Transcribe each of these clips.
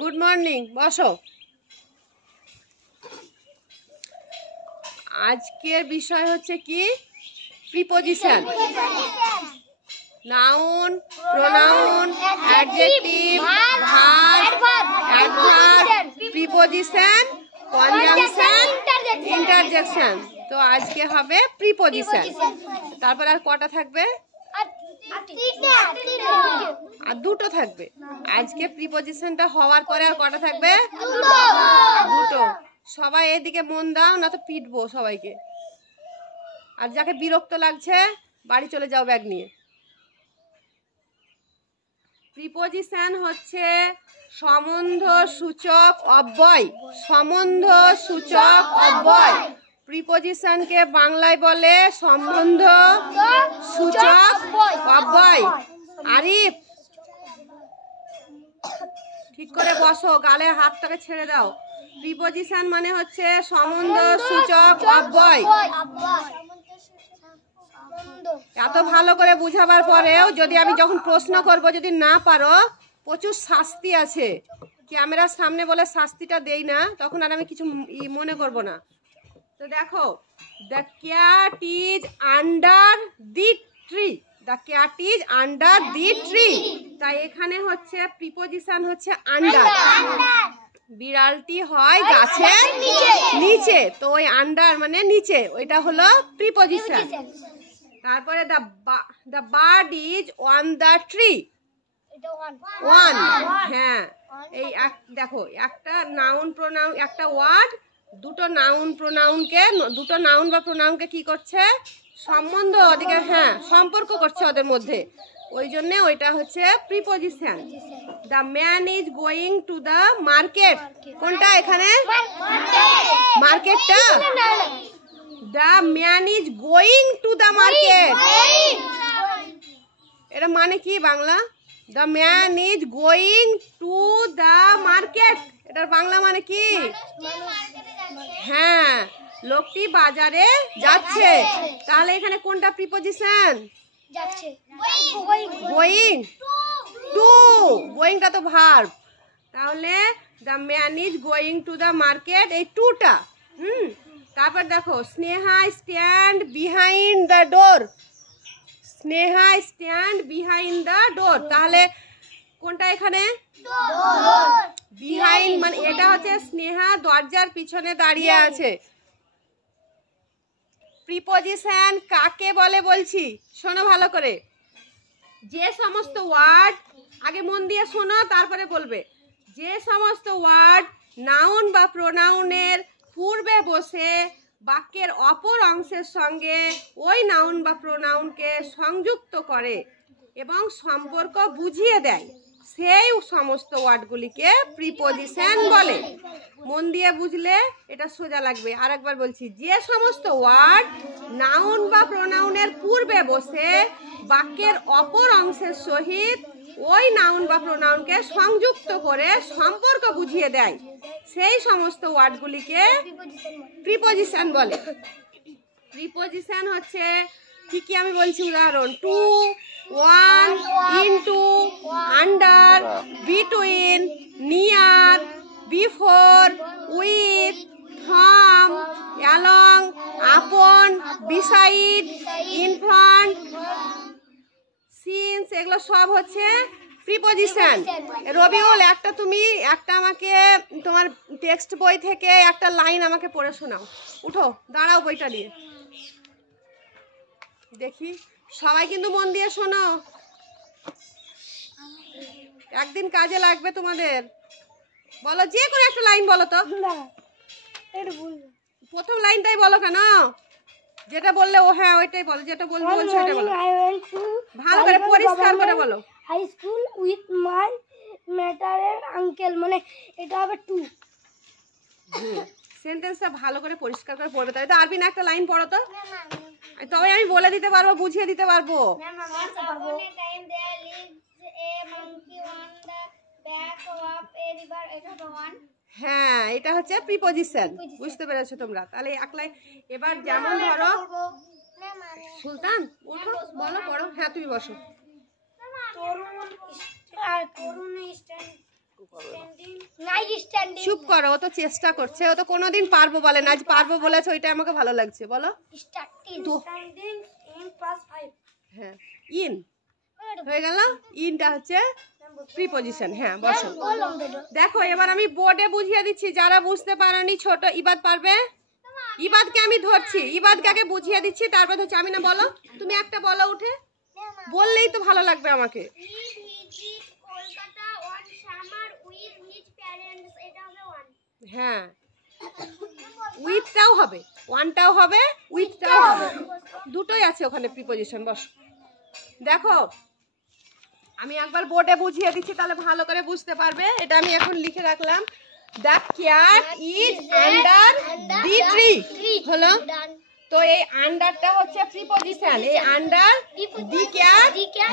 Good morning, বসো। আজকের বিষয় হচ্ছে কি? Preposition. Noun, pronoun, adjective, verb, adverb, preposition, conjunction, interjection. তো আজকে হবে প্রিপজিশন। তারপর আর কটা থাকবে? আর দুটো থাকবে। আজকে প্রিপজিশনটা হওয়ার পরে আর কটা থাকবে? দুটো। সবাই এদিকে মন দাও, না তো পিটবো সবাইকে। আর যাকে বিরক্ত লাগছে বাড়ি চলে যাও ব্যাগ নিয়ে। প্রিপজিশন হচ্ছে সম্বন্ধ সূচক অব্যয়। সম্বন্ধ সূচক অব্যয়। প্রিপজিশনকে বাংলায় বলে সম্বন্ধ সূচক অব্যয়। আরিফ, ঠিক করে বসো, গালে হাতটাকে ছেড়ে দাও। প্রিপজিশন মানে হচ্ছে সম্বন্ধ সূচক অব্যয়। এত ভালো করে বুঝাবার পরেও যদি আমি যখন প্রশ্ন করব যদি না পারো, প্রচুর শাস্তি আছে। ক্যামেরার সামনে বলে শাস্তিটা দেই না, তখন আর আমি কিছু মনে করব না। তো দেখো, the cat is under the tree. The cat is under the tree. তাই এখানে হচ্ছে প্রিপজিশন হচ্ছে আন্ডার। বিড়ালটি হয় গাছের নিচে, তো ওই আন্ডার মানে নিচে, ওইটা হলো প্রিপজিশন। তারপরে the bird is on the tree. One, হ্যাঁ। এই দেখো, একটা নাউন প্রোনাউন, একটা ওয়ার্ড, দুটো নাউন প্রোনাউনকে, দুটো নাউন বা প্রোনাউনকে কি করছে? সম্বন্ধ, ওদিকে হ্যাঁ সম্পর্ক করছে ওদের মধ্যে, ওই জন্য ওইটা হচ্ছে preposition. The man is going to the market. কোনটা এখানে? মার্কেটটা। The man is going to the market. এটা মানে কি Bangla? The man is going to the market, এটার বাংলা মানে কি? হ্যাঁ, লোকটি বাজারে যাচ্ছে। তাহলে এখানে কোনটা প্রিপজিশন? Going to. গোয়িংটা তো ভার্ব। তাহলে the man is going to the market, এই টুটা। তারপর দেখো, Sneha stand behind the door. Sneha stand behind the door. তাহলে কোনটা এখানে? বিহাইন্ড মানে এটা হচ্ছে স্নেহা দরজার পিছনে দাঁড়িয়ে আছে। প্রিপজিশন কাকে বলে বলছি, শোনো ভালো করে। যে সমস্ত ওয়ার্ড, আগে মন দিয়ে শোনো তারপরে বলবে। যে সমস্ত ওয়ার্ড নাউন বা প্রোনাউনের পূর্বে বসে বাক্যের অপর অংশের সঙ্গে ওই নাউন বা প্রোনাউনকে সংযুক্ত করে এবং সম্পর্ক বুঝিয়ে দেয়, সেই সমস্ত ওয়ার্ডগুলিকে প্রিপজিশন বলে। মন দিয়ে বুঝলে এটা সোজা লাগবে। আর একবার বলছি, যে সমস্ত ওয়ার্ড নাউন বা প্রোনাউনের পূর্বে বসে বাক্যের অপর অংশের সহিত ওই নাউন বা প্রোনাউনকে সংযুক্ত করে সম্পর্ক বুঝিয়ে দেয়, সেই সমস্ত ওয়ার্ডগুলিকে প্রিপজিশন বলে। প্রিপজিশন হচ্ছে কি কি আমি বলছি উদাহরণ: to, on, into, under, between, near, before, with, from, along, upon, beside, in front, since, এগুলো সব হচ্ছে প্রিপজিশন। রবিউল, একটা আমাকে তোমার টেক্সট বই থেকে একটা লাইন আমাকে পড়ে শোনাও। উঠো, দাঁড়াও বইটা নিয়ে দেখি। সবাই কিন্তু মন দিয়ে শোনো, একদিন কাজে লাগবে তোমাদের। বলো, যে কোনো একটা লাইন বলো তো। প্রথম লাইনটাই বলো। কেন? যেটা বললে ও হ্যাঁ ওইটাই বলো, যেটা বলছো ওইটা বলো। ভালো করে পরিষ্কার করে বলো। হাই স্কুল উইথ মাই ম্যাটারের আঙ্কেল, মানে এটা হবে টু। সেন্টেন্সটা ভালো করে পরিষ্কার করে পড়বে। তাই তো আরবিন একটা লাইন পড়ো তো, তবে আমি বলে দিতে পারবো, বুঝিয়ে দিতে পারবো। হ্যাঁ, এটা হচ্ছে প্রিপজিশন। বুঝতে পেরেছো তোমরা? তাহলে এক লাইন। এবার যেমন ধরো, সুলতান ওঠো, বলো, পড়ো। হ্যাঁ, তুমি বসো। তরুণ স্ট্যান্ডিং চুপ করো, ও তো চেষ্টা করছে, ও তো কোনোদিন পারবো বলে না, আজ পারবো বলেছে, ওইটা আমাকে ভালো লাগছে। বলো স্ট্যান্ডিং ইন প্লাস 5 হ্যাঁ, ইন হয়ে গেল। ইনটা হচ্ছে প্রিপজিশন। হ্যাঁ বসো। দেখো এবার আমি বোর্ডে বুঝিয়ে দিচ্ছি, যারা বুঝতে পারোনি ছোট ইবাদ পারবে। ইবাদকে আমি ধরছি, ইবাদকে আগে বুঝিয়ে দিচ্ছি, তারপর হচ্ছে আমি না। বলো তুমি একটা বলো উঠে, বললেই তো ভালো লাগবে আমাকে। হ্যাঁ, উইথটাও হবে, ওয়ানটাও হবে, উইথটাও হবে, দুটোই আছে ওখানে প্রিপজিশন। বস দেখো আমি একবার বোর্ডে বুঝিয়ে দিচ্ছি, তাহলে ভালো করে বুঝতে পারবে। এটা আমি এখন লিখে রাখলাম। The cat is under the tree হলো। তো এই আন্ডারটা হচ্ছে প্রিপজিশন, এই আন্ডার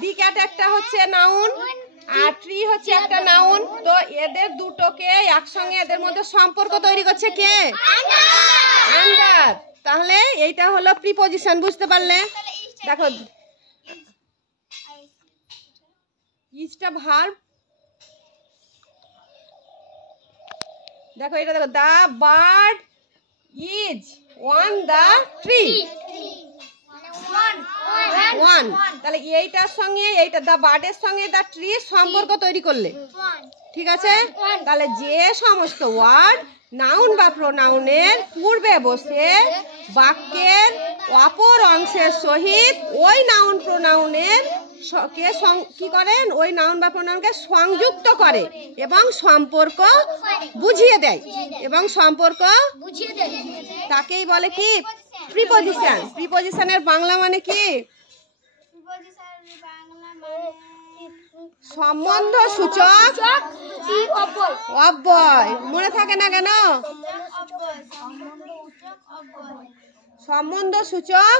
দি ক্যাট একটা হচ্ছে নাউন, আর ট্রি হচ্ছে একটা নাউন। তো এদের দুটোকে একসঙ্গে এদের মধ্যে সম্পর্ক তৈরি করছে কে? আন্ডার। তাহলে এইটা হলো প্রিপজিশন, বুঝতে পারলে? দেখো ইজটা ভার্ব। দেখো এটা দেখো, the bird is on the tree. On. তাহলে এইটার সঙ্গে এইটা দা বার্ডের সঙ্গে দা ট্রি সম্পর্ক তৈরি করলে, ঠিক আছে? তাহলে যে সমস্ত ওয়ার্ড নাউন বা প্রোনাউনের পূর্বে বসে বাক্যের অপর অংশের সহিত ওই নাউন প্রোনাউনের কে কি করেন, ওই নাউন বা প্রোনাউনকে সংযুক্ত করে এবং সম্পর্ক বুঝিয়ে দেয়, এবং সম্পর্ক তাকেই বলে কি? প্রিপজিশন। প্রিপজিশনের বাংলা মানে কি? সম্বন্ধ সূচক অব্যয়। মনে থাকে না কেন? সম্বন্ধ সূচক।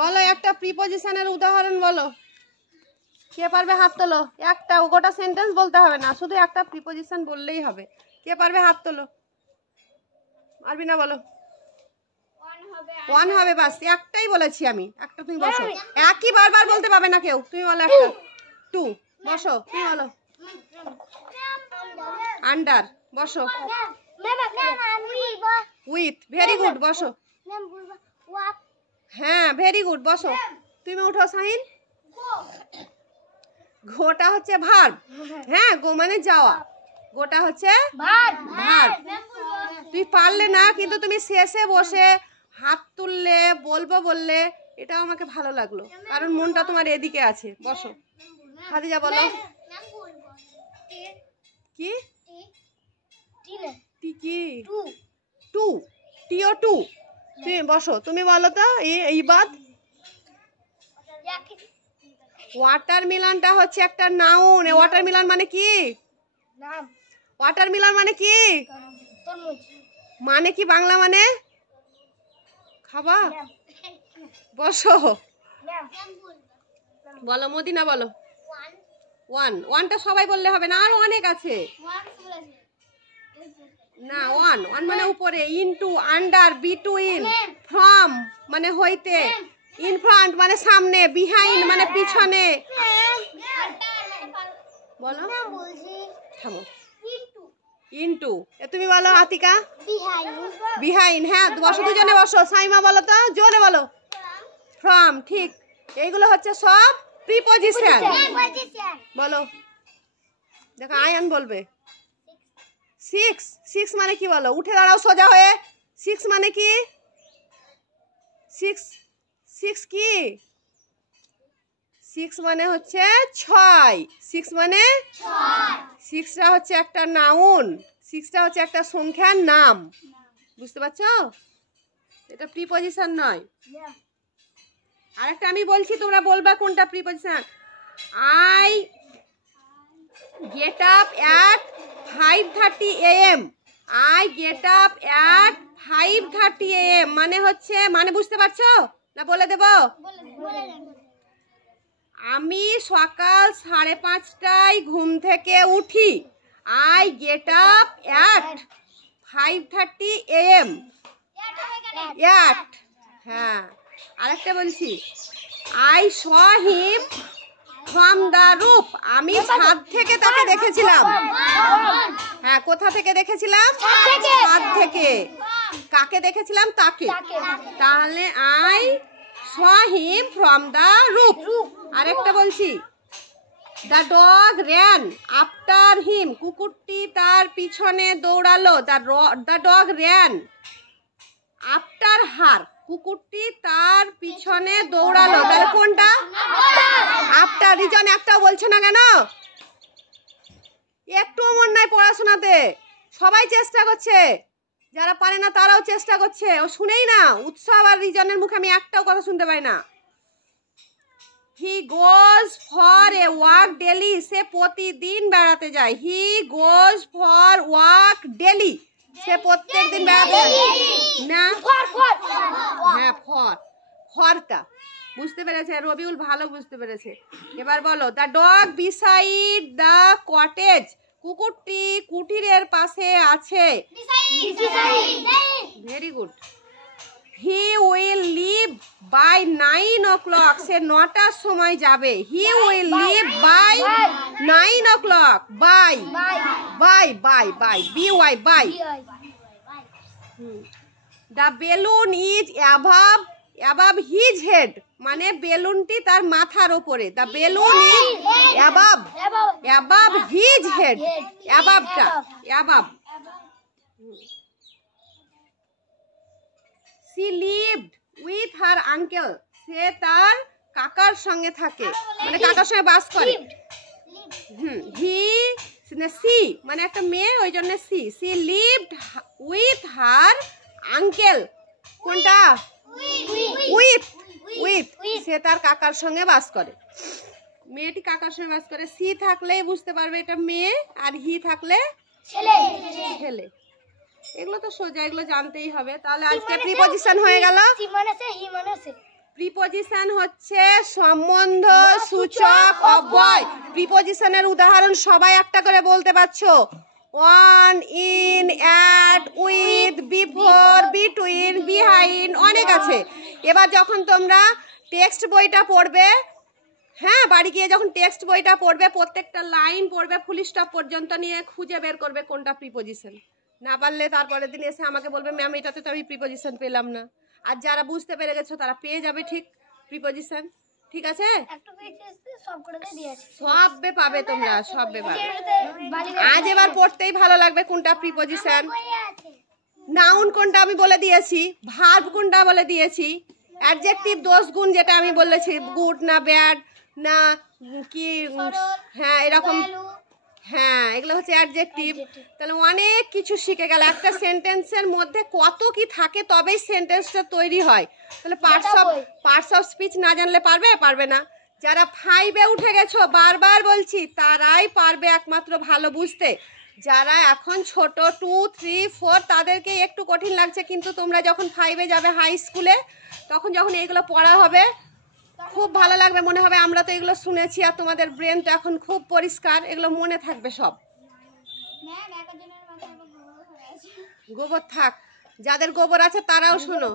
বলো একটা প্রিপজিশনের উদাহরণ বলো। কে পারবে হাত তোলো। একটা, গোটা সেন্টেন্স বলতে হবে না, শুধু একটা প্রিপজিশন বললেই হবে। কে পারবে হাত তোলো। পারবি না? বলো। ওয়ান হবে, বাস একটাই বলেছি আমি, একটা। তুমি বসো, একই বারবার বলতে পারবে না কেউ। তুমি বলো একটা। টু। বসো, তুমি বলো। আন্ডার। বসো। উইথ। ভেরি গুড, বসো। হ্যাঁ ভেরি গুড, বসো। তুমি উঠো শাহিন। ঘোটা হচ্ছে ভার্ব। হ্যাঁ, গো মানে যাওয়া, গোটা হচ্ছে ভার্ব। তুই পারলে না, কিন্তু তুমি শেষে বসে হাত তুললে, বলবো বললে, এটাও আমাকে ভালো লাগলো, কারণ মনটা তোমার এদিকে আছে। বসো খাদিজা, বলো। কি টি? কি টু? টিও টু। তুমি বসো, তুমি বলো তো। এই বাদ ওয়াটারমেলনটা হচ্ছে একটা নাউন। ওয়াটারমেলন মানে কি? ওয়াটারমেলন মানে কি? মানে কি বাংলা? মানে খাবা। বসো, বলো মদিনা, বলো। ওয়ান। ওয়ানটা সবাই বললে হবে না, আরো অনেক আছে না। ওয়ান মানে উপরে, ইনটু, আন্ডার, বিটুইন, ফ্রম মানে হইতে, ইন ফ্রন্ট মানে সামনে, বিহাইন্ড মানে পিছনে। বলো। থামো। ইনটু। তুমি বলো আতিকা। বিহাইন্ড। হ্যাঁ বসো, দুজনে বসো। সাইমা বলো তো, জোরে বলো। ফ্রম। ঠিক। এইগুলো হচ্ছে সব প্রিপজিশন। বলো। দেখো আয়ান বলবে। সিক্স। সিক্স মানে কি? বলো। উঠে দাঁড়াও সোজা হয়ে। সিক্স মানে কি? সিক্স। সিক্স কি? সিক্স মানে হচ্ছে 6। সিক্স মানে সিক্সটা হচ্ছে একটা নাউন, সিক্সটা হচ্ছে একটা সংখ্যার নাম। বুঝতে পারছো? এটা প্রিপজিশন নয়। আরেকটা আমি বলছি, তোমরা বলবা কোনটা preposition. I get up at 5:30 AM। I get up at 5:30 AM মানে হচ্ছে, মানে বুঝতে পারছো না? বলে দেব। আমি সকাল 5:30টায় ঘুম থেকে উঠি। I get up at 5:30 AM। হ্যাঁ, আরেকটা বলছি। I saw him from the roof, আমি ছাদ থেকে তাকে দেখেছিলাম। হ্যাঁ, কোথা থেকে দেখেছিলাম? ছাদ থেকে। কাকে দেখেছিলাম? তাকে। তাহলে I saw him from the roof. আরেকটা বলছি, the dog ran after him, কুকুরটি তার পিছনে দৌড়ালো। The dog ran after her, কুকুরটি তার পিছনে দৌড়ালো। তাহলে কোনটা? আফটার। রিজন একটাও বলছে না কেন? একটুও মন নাই পড়াশোনাতে। সবাই চেষ্টা করছে, যারা পারে না তারাও চেষ্টা করছে। ও শুনেই না, উৎসব আর রিজনের মুখে আমি একটাও কথা শুনতে পাই না। He goes for a walk daily, সে প্রতিদিন বেড়াতে যায়। He goes for walk daily, সে প্রত্যেক দিন বেড়াতে যায় না। হ্যাঁ, ফরটা বুঝতে পেরেছে রবিউল, ভালো বুঝতে পেরেছে। এবার বলো, the dog beside the cottage, কুকুরটি কুটিরের পাশে আছে। Very good. He will leave by 9 o'clock, সে 9টার সময় যাবে। He will leave by 9 o'clock, by BY by. The balloon is above his head, মানে বেলুনটি তার মাথার ওপরে। The balloon is above his head, অ্যাবাভটা above. She lived with her uncle, সে তার কাকার সঙ্গে থাকে, মানে কাকার সঙ্গে বাস করে। সি মানে একটা মেয়ে, ওই জন্য she lived with her uncle. কোনটা? উইথ, সে তার কাকার সঙ্গে বাস করে। মেয়েটি কাকার সঙ্গে বাস করে। সি থাকলেই বুঝতে পারবে এটা মেয়ে, আর হি থাকলে ছেলে। এগুলো তো সোজা, এগুলো জানতেই হবে। তাহলে আজকে প্রিপজিশন হয়ে গেল। প্রিপজিশন হচ্ছে সম্বন্ধ সূচক অব্যয়। প্রিপজিশনের উদাহরণ সবাই একটা করে বলতে পারছো। On, in, at, with, before, between, behind, অনেক আছে। এবার যখন তোমরা টেক্সট বইটা পড়বে, হ্যাঁ, বাড়ি গিয়ে যখন টেক্সট বইটা পড়বে, প্রত্যেকটা লাইন পড়বে, ফুল স্টপ পর্যন্ত নিয়ে খুঁজে বের করবে কোনটা প্রিপজিশন। না পারলে তারপরের দিন এসে আমাকে বলবে, ম্যাম এটাতে তো আমি প্রিপজিশন পেলাম না। আর যারা বুঝতে পেরে গেছো তারা পেয়ে যাবে ঠিক প্রিপজিশন। ঠিক আছে, সববে পাবে তোমরা, সববে পাবে। আজ এবার পড়তেই ভালো লাগবে কোনটা প্রিপজিশন। নাউন কোনটা আমি বলে দিয়েছি, ভার্ব কোনটা বলে দিয়েছি, অ্যাডজেক্টিভ দোষ গুণ যেটা আমি বলেছি, গুড না ব্যাড না কি, হ্যাঁ এরকম, হ্যাঁ এগুলো হচ্ছে অ্যাডজেক্টিভ। তাহলে অনেক কিছু শিখে গেল। একটা সেন্টেন্সের মধ্যে কত কি থাকে তবেই সেন্টেন্সটা তৈরি হয়। তাহলে পার্টস অফ স্পিচ না জানলে পারবে না। যারা 5-এ উঠে গেছো, বারবার বলছি, তারাই পারবে একমাত্র ভালো বুঝতে। যারা এখন ছোট 2, 3, 4 তাদেরকে একটু কঠিন লাগছে, কিন্তু তোমরা যখন 5-এ যাবে হাই স্কুলে, তখন যখন এগুলো পড়া হবে খুব ভালো লাগবে। মনে হবে আমরা তো এগুলো শুনেছি, আর তোমাদের ব্রেন তো এখন খুব পরিষ্কার, এগুলো মনে থাকবে সব। গোবর থাক, যাদের গোবর আছে তারাও শোনো,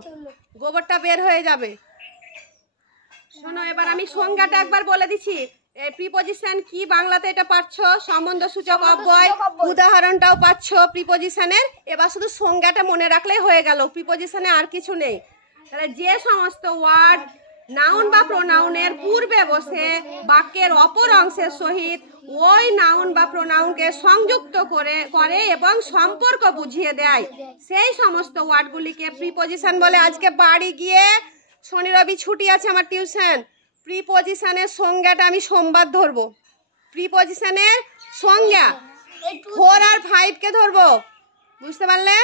গোবরটা বের হয়ে যাবে। শোনো, এবার আমি সংজ্ঞাটা একবার বলে দিচ্ছি। এই প্রিপজিশন কি বাংলাতে এটা পাচ্ছো, সম্বন্ধ সূচক অব্যয়। উদাহরণটাও পাচ্ছো প্রিপজিশনের। এবার শুধু সংজ্ঞাটা মনে রাখলেই হয়ে গেল, প্রিপজিশনে আর কিছু নেই। তাহলে যে সমস্ত ওয়ার্ড নাউন বা প্রোনাউনের পূর্বে বসে বাক্যের অপর অংশের সহিত ওই নাউন বা প্রোনাউনকে সংযুক্ত করে এবং সম্পর্ক বুঝিয়ে দেয়, সেই সমস্ত ওয়ার্ডগুলিকে প্রিপজিশন বলে। আজকে বাড়ি গিয়ে, শনি রবি ছুটি আছে আমার টিউশন, প্রিপজিশনের সংজ্ঞাটা আমি সোমবার ধরবো। প্রিপজিশনের সংজ্ঞা 4 আর 5 কে ধরবো, বুঝতে পারলে?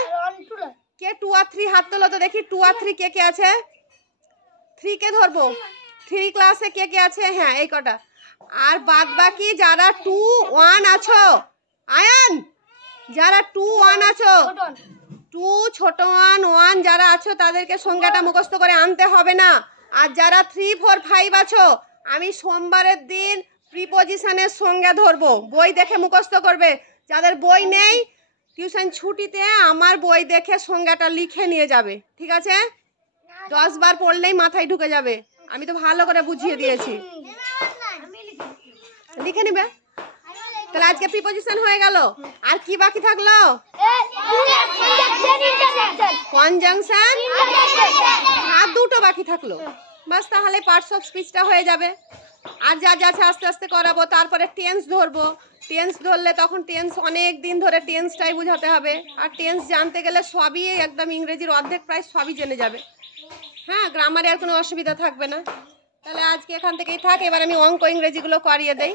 কে 2 আর 3 হাত তোলো তো দেখি, 2 আর 3 কে আছে? 3 কে ধরবো। 3 ক্লাসে কে আছে? হ্যাঁ, এই কটা। আর বাদ বাকি যারা 2, 1 আছো, আয়ান, যারা 2, 1 আছো, 2 ছোট 1 যারা আছো, তাদেরকে সংজ্ঞাটা মুখস্থ করে আনতে হবে না। আর যারা 3, 4, 5 আছো, আমি সোমবারের দিন প্রিপজিশনের সংজ্ঞা ধরবো, বই দেখে মুখস্থ করবে। যাদের বই নেই, টিউশন ছুটিতে আমার বই দেখে সংজ্ঞাটা লিখে নিয়ে যাবে, ঠিক আছে? 10 বার পড়লেই মাথায় ঢুকে যাবে, আমি তো ভালো করে বুঝিয়ে দিয়েছি। লিখে নিবে। তাহলে আজকে প্রিপোজিশন হয়ে গেল। আর কি বাকি থাকলো? কনজাংশন আর দুটো বাকি থাকলো। বাস, তাহলে পার্টস অফ স্পিচটা হয়ে যাবে। আর যা যা আছে আস্তে আস্তে করাবো। তারপরে টেন্স ধরবো। টেন্স ধরলে তখন টেন্স অনেক দিন ধরে টেন্সটাই বুঝাতে হবে। আর টেন্স জানতে গেলে সবই একদম ইংরেজির অর্ধেক প্রায় সবই জেনে যাবে। হ্যাঁ, গ্রামারে আর কোনো অসুবিধা থাকবে না। তাহলে আজকে এখান থেকেই থাক। এবার আমি অঙ্ক ইংরেজিগুলো করিয়ে দেই।